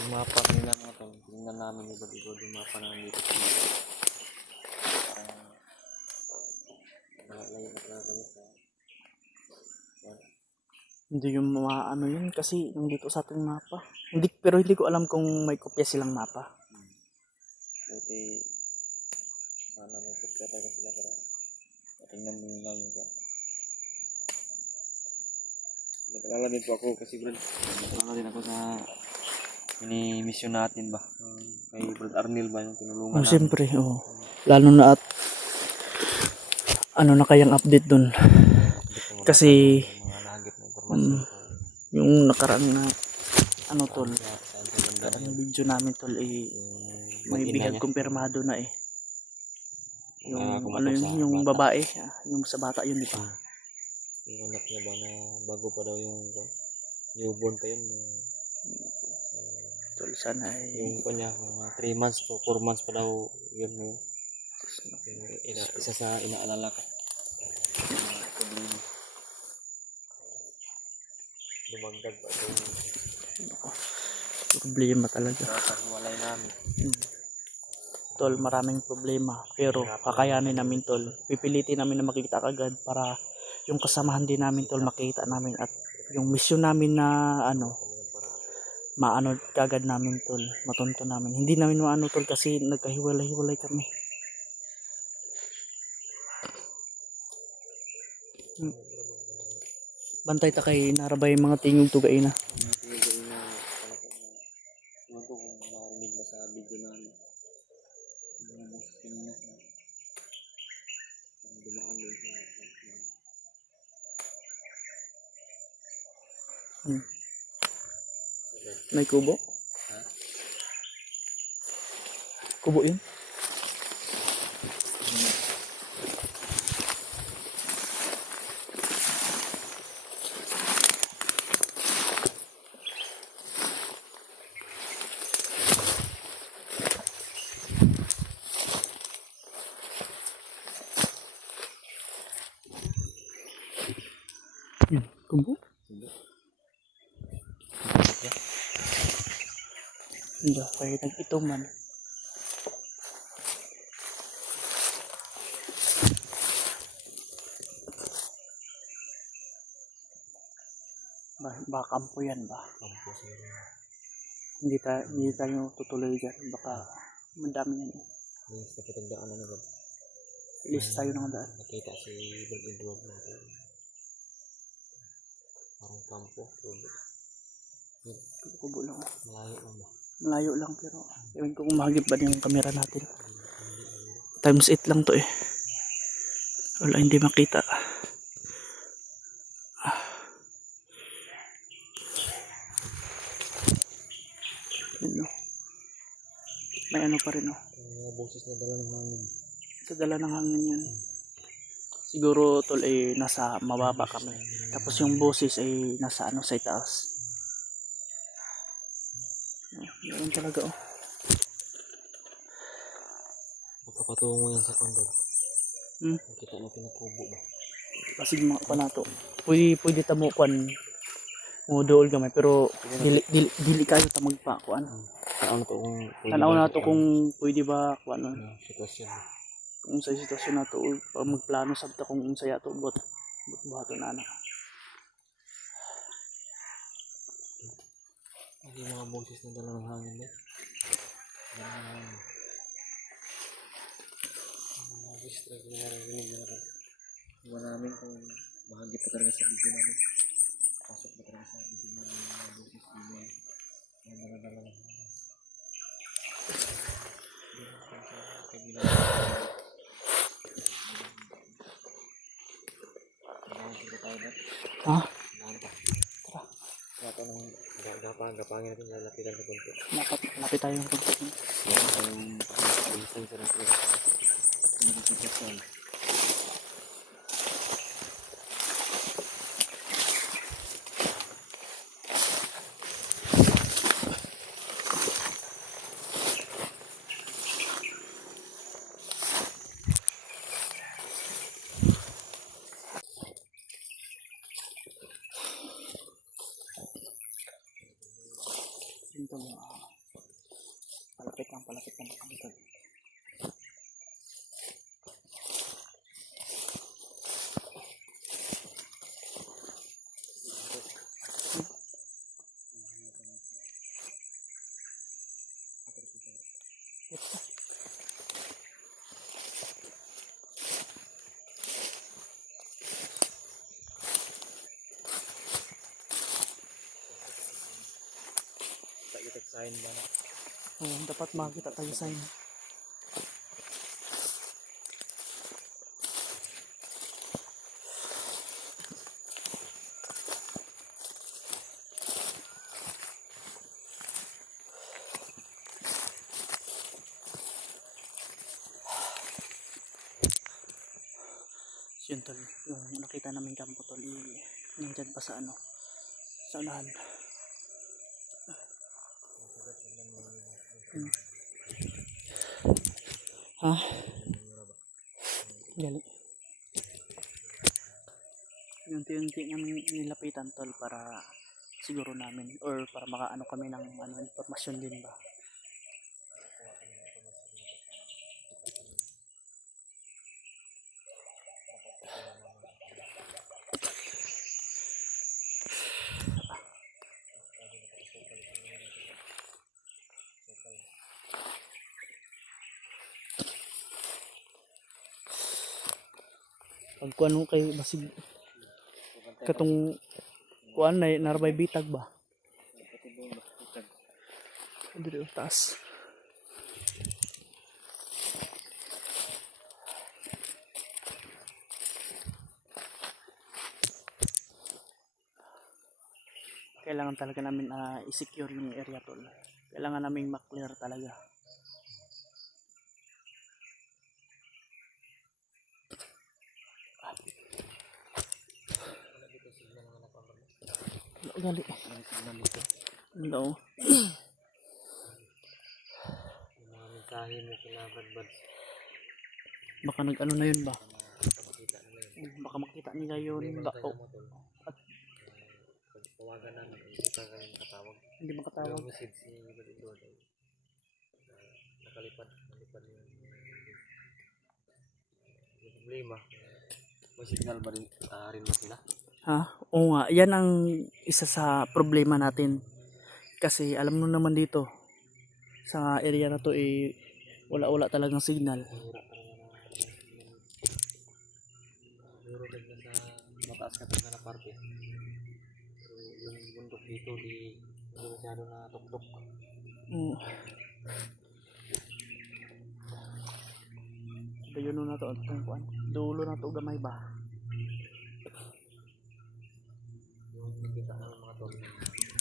yung mapa nila mga tol. Tingnan namin iba-iba yung mapa na nandito sa mga layo na talaga sa Hindi yung mga ano yun kasi nandito sa ating mapa. Pero hindi ko alam kung may kopya silang mapa. buti sana may pagkata ka sila para tingnan mo nila yung ka. Nag-alala din po ako kasi bro, nag-alala din ako sa mini-mission natin ba. Kay Brad Arnil ba yung tinulungan natin. Siyempre, lalo na at ano na kayang update dun. Kasi mga nahagip na impormasyon yung nakaraan na ano tol, saan sa banda ang video namin tol may bigag kumpirmado na yung ano yung babae, yung sa bata yun di ba? Yung anak niya ba na bago pa daw yung newborn pa yun. Tol sana ay Yung kanya mga 3 months to 4 months pa daw yun no. Isa sa inaalala ko. Lumagdag pa ito problema talaga. walay namin. Tol, maraming problema pero kakayanin namin tol. Pipilitin namin na makita agad para yung kasamahan din namin tol makita namin at yung mission namin na ano maano kagad namin tol, matunto namin. Hindi namin maano tol kasi nagkahiwalay-hiwalay kami. Bantay ta kay narabay mga tingog tugay na. Ano ko kung narinig ba sa video namin. Dumaan din sa May kubo? Kubo yun? Kubo? Hindi, kaya nag-ituman. Baka kampo yan ba? Hindi tayo tutuloy dyan. Baka madami yan. Minis na kitagdaan na agad. Ilis tayo ng daan. Nakita si Brad Edward natin. Parang kampo. Kubo lang. Malayo lang ba? Malayo lang pero ewan ko kung mahagip ba yung camera natin. Times 8 lang to eh. Wala, hindi makita. Yun, no? May ano pa rin, oh. Mga boses na dala ng hangin. Sa dala ng hangin yan. Siguro tol ay nasa mababa kami. Tapos yung boses ay nasa ano sa itaas. Yun talaga, oh. Pagkapatungo yan sa kondo. Kita natin na kubo ba? Kasi mga panato. Pwede tamukuan mo dool gamay pero dili kayo ta magpa kuan. Tanaw na to kung pwede ba kuan Sitwasyon. kung sa sitwasyon na to magplano sabta kung unsaya to bot buhaton na na. Hindi mga boses na dala ng hangin ba? Mga distract na narinig na ako. Iwan namin kung bahagi pa talaga sa video namin. Pasok pa talaga sa video namin mga boses dito. Mga dala-dala ng hangin. Ha? Kaya nang gapangin natin lalapitan sa konti. Lapit tayo ng konti. Meron tayong minsan sa rin sila sa sitwasyon. Ito mo. Palapit lang kami tol. Itek sign ba na? Oh, dapat makita tayo sign. Yun tol, yung nakita namin kampo tol, nandyan pa sa ano, sa unahan. Ha? Gali. Unti-unti namin nilapitan tol para siguro namin or para makaano kami ng ano, informasyon din ba. Pag kuan mo kay basig katong kuan na narbay bitag ba? Dito taas. Kailangan talaga namin i-secure yung area tol. Kailangan namin ma-clear talaga. Gali. Hello. Yung mga mensahe mo kila Badbad. Baka nag-ano na yun ba? Makita nila yun. Baka makita nila yun. Bantay mo tol. Pag tawagan namin, hindi pa kami makatawag. Hindi makatawag. Yung message si Badbad ay nakalipad yung problema. May signal ba rin ba sila? Ha? Oo nga. Yan ang isa sa problema natin. Kasi alam mo naman dito, sa area na to wala talagang signal. Siguro din na sa mataas ka talaga na parte. So, yung bundok dito di masyado na tuktok. Mm. Dayon na to ang kuan. Dulo na to gamay ba. Yung nakita namin mga tol,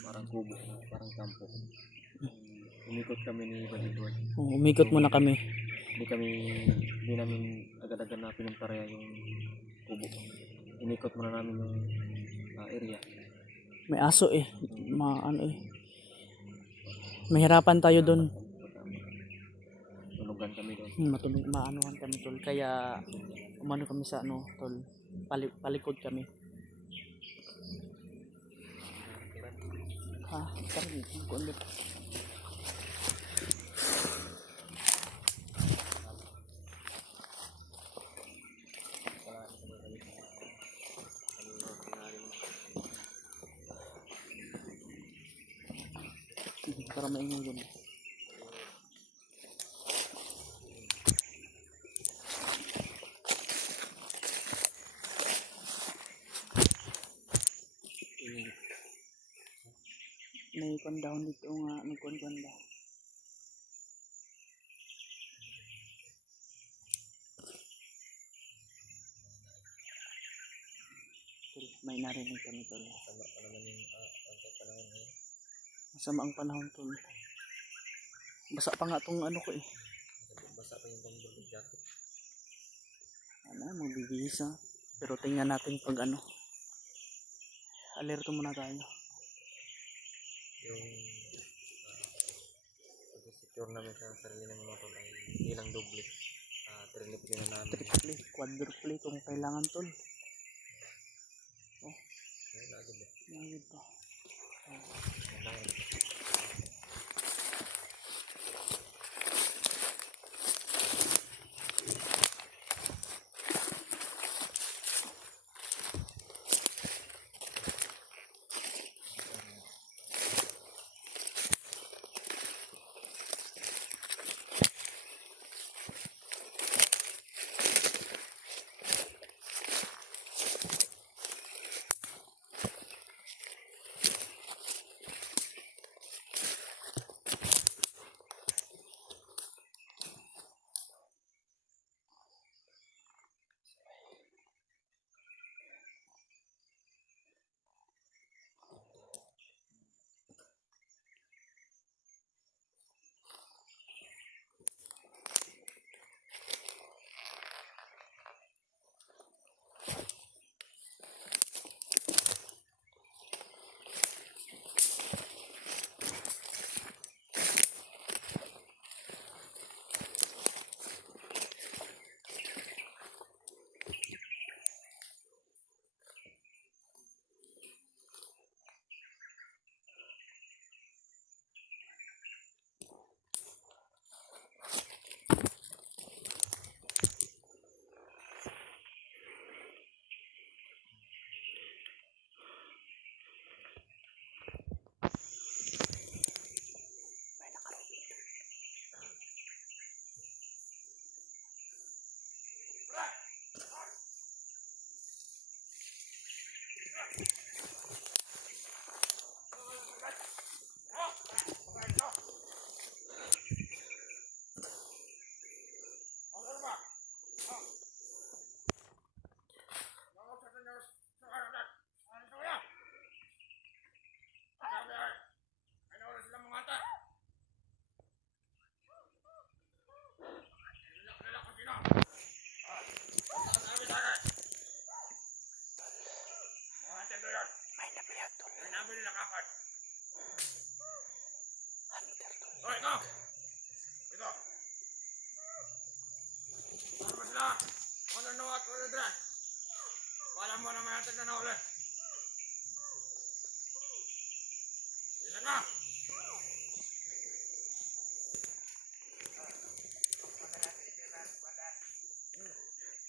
parang kubo, parang kampo. Umikot kami ni Balibod. Umikot muna kami. Hindi namin agad-agad na pinuntarya yung kubo. Inikot muna namin yung area. May aso eh. Ano eh. Mahirapan tayo doon. Tunugan kami doon. Matulog maanuhan kami tol. Kaya umano kami sa ano tol. Palikod kami. Ha, parang kuan ba? Para maingay doon. May kondahon dito nga nagkuan ba. May narinig kami tol. Sama pa naman yung panahon ngayon. Masama ang panahon tol. Basa pa nga tong ano ko eh. Basa pa yung bamboo jacket. Ano, magbibihis ha. Pero tingnan natin pag ano. Alerto muna tayo. Yung pag-secure namin sa sarili ng mga tol ay hindi lang doble. Triple na namin. Triple, quadruple kung kailangan tol. Ay, lagi ba? Lagi pa.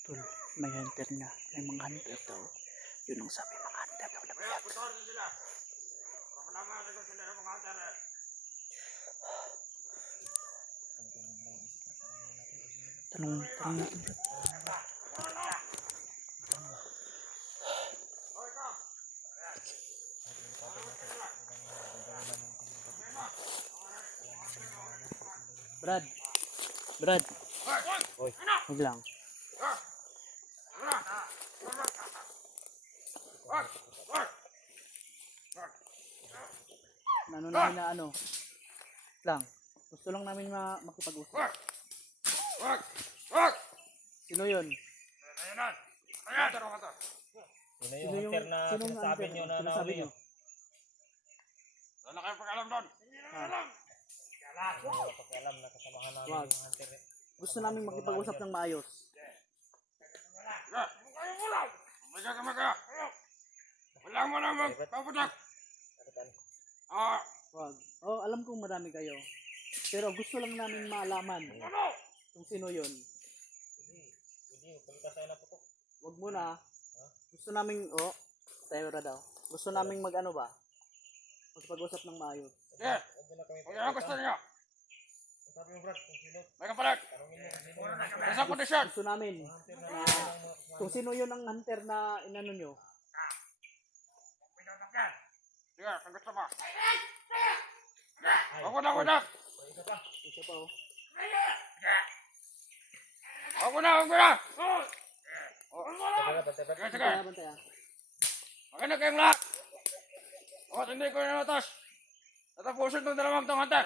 Tol, may hunter na. May mga hunter daw. Yun ang sabi mga hunter daw na biyak. Tanong natin. Brad. Brad. Wag lang. Ano namin na ano? Lang. Gusto lang namin makipag-usap. Sino yun? Sino yung hunter na sinasabi nyo na nahuli nyo? Wala kayong pag-alam doon. Wala pakialam na kasamahan namin Wag. yung hunter eh. Gusto namin makipag-usap ng maayos. Wala mo lang magpaputak. Wag. Oh, alam kong marami kayo. Pero gusto lang namin malaman kung sino yun. Hindi, pagka tayo na putok. Wag muna. Gusto namin, tayo daw. Gusto namin mag-ano ba? Magpag-usap ng maayos. Kung yan ang gusto niyo. Sabi mo Brad, kung sino, May kapalit. tanongin mo kung sino yung hunter. Sa kondisyon. Gusto namin kung sino yun ang hunter na inano nyo. Sige, ang gusto mo. Wag na. Isa pa Wag na. Bantay. Sige. Bantaya. Maganda kayong lahat. O, hindi ko na natas. Tatapusin itong dalawang tong hunter.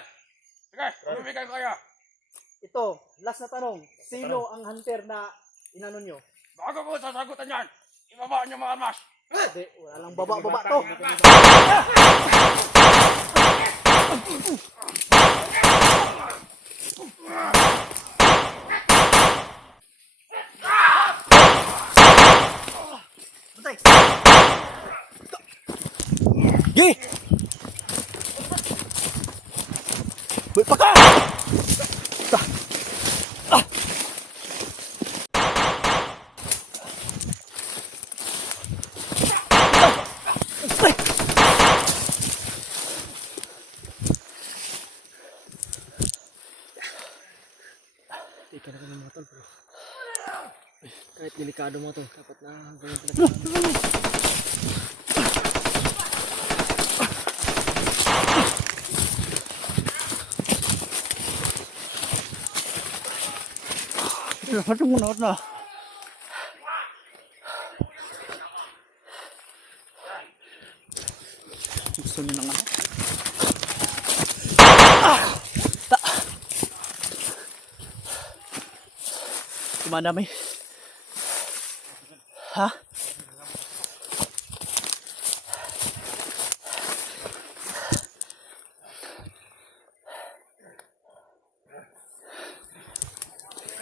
Sige, umibigay ko kayo. Ito, last na tanong. Sino ang hunter na inano nyo? Bago ko sasagutan yan, ibabaan niyo mga armas. Hindi, wala lang baba to. Bantay! Gi! Wait pa ka! Ika na kami mga tol bro. Kahit delikado mo to, dapat na ganyan talaga. Hati mo na. Gusto niyo ng ano? Dumadami. Ha?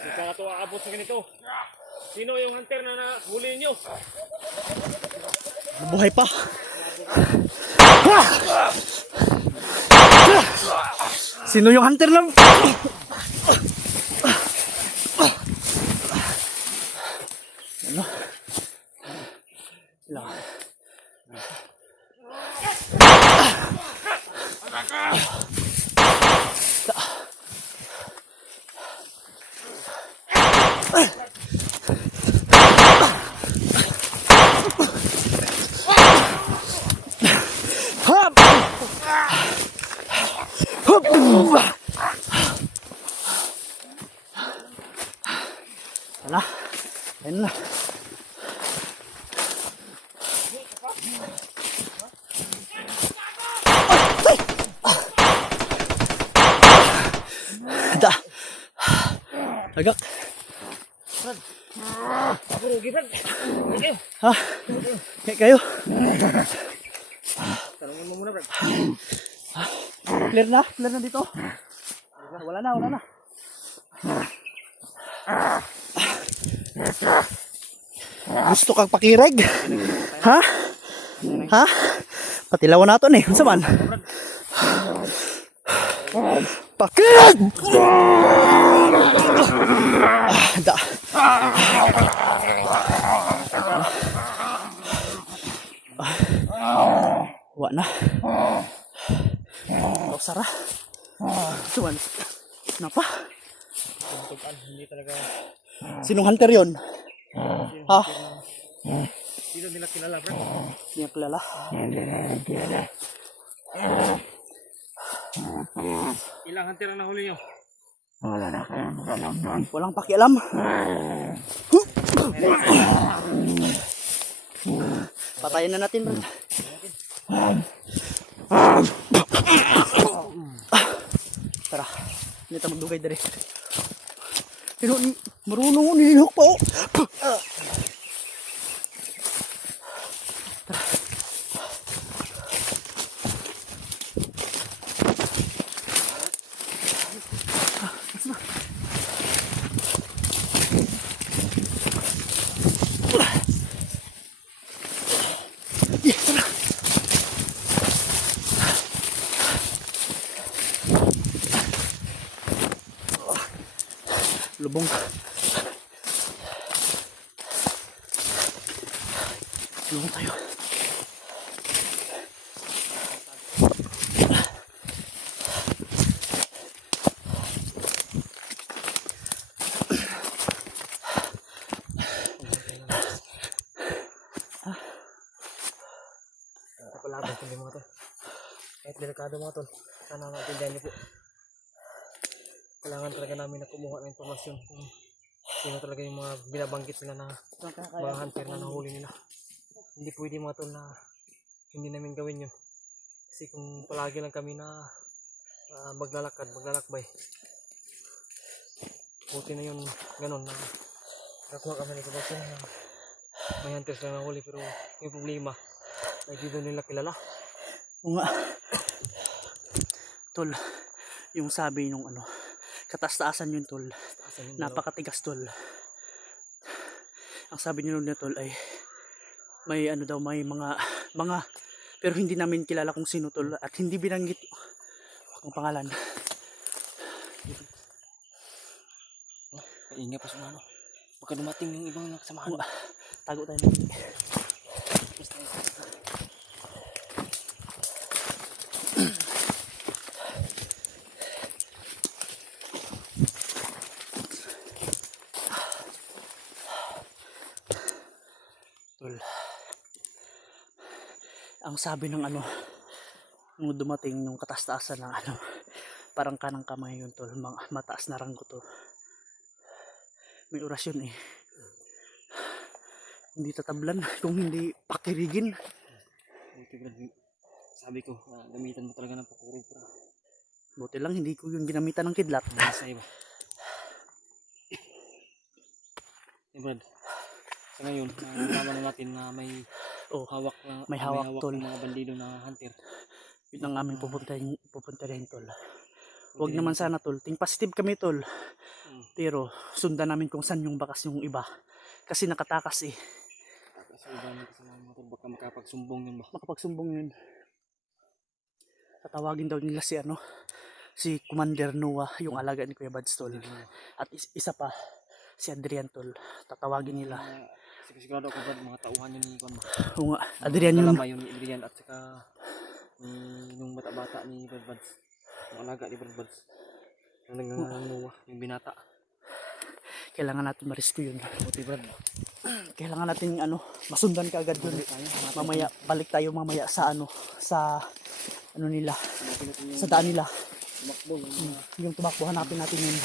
Nagkakatuwa abot sa ganito. Sino yung hunter na nahuli nyo? Buhay pa. Sino yung hunter na? Ano? Ilang. Hop! Hop! Wala. Ayun na. Da. Agak. Ha? Kayo? Tanungin mo muna Brad. Clear na? Clear na dito? Wala na. Gusto kang pakireg? Ha? Ha? Patilawan nato ni. Unsa man? Pakireg! Da. Wa na. Sara. Cuman. Kenapa? Hindi talaga. Sinong hunter yon? Ha? Sino nila kilala Brad? Hindi niya kilala. Ilang hunter ang nahuli nyo? Wala na kayong kalaban. Walang pakialam. Patayin na natin, Brad. Tara, hindi tayo magdugay dari. Pero marunong nilihok pa oh. Lubong. Lubong tayo. Kapalaban kundi mga tol. Kahit delikado mga tol. Sana maintindihan niyo po. Kailangan talaga namin na kumuha ng informasyon kung sino talaga yung mga binabanggit nila na mga hunter na nahuli nila. Hindi pwede mga tol na hindi namin gawin yun. Kasi kung palagi lang kami na maglalakbay. Buti na yun ganun na nakuha kami ng informasyon na may hunters na nahuli, pero yung problema ay di doon nila kilala. Oo nga. Tol, yung sabi nung kataas-taasan yun, tol. Napakatigas, tol. Ang sabi nyo na, tol, ay may daw, may mga pero hindi namin kilala kung sino, tol, at hindi binanggit ang pangalan. Ingay pa sumano. Baka dumating yung ibang nakasamahan. Tago tayo natin. Tol, ang sabi ng nung dumating nung kataas-taasan ng parang kanang kamay yun, tol, mataas na ranggo to. May orasyon eh. Hindi tatablan kung hindi pakirigin. Sabi ko, gamitan mo talaga ng pakurupra. Buti lang hindi ko yung ginamitan ng kidlat. Sa iba. Brad, sa ngayon, nalaman na natin na may hawak na may hawak, tol, ng mga bandido na hunter. Yun ang aming pupuntahin, tol. Huwag naman sana, tol. Ting positive kami, tol. Pero sundan namin kung saan yung bakas yung iba. Kasi nakatakas eh. Kasi iba na kasama mga tol, baka makapagsumbong yun ba? Makapagsumbong yun. Tatawagin daw nila si Commander Noah, yung alaga ni Kuya Bads, tol. At isa pa, si Adrian, tol. Tatawagin nila. Sigurado ako, Brad, mga tauhan yun ni Kwan ba? Oo nga, Adrian yun. Kalama yun ni Adrian at saka nung bata-bata ni Brad Bads. Yung alaga ni Brad Bads. Yung Noah, yung binata. Kailangan natin ma-rescue yun. Buti, Brad. Kailangan natin masundan ka agad yun. Mamaya, balik tayo mamaya sa nila. Sa daan nila. Tumakbo. Yung tumakbo, hanapin natin yun.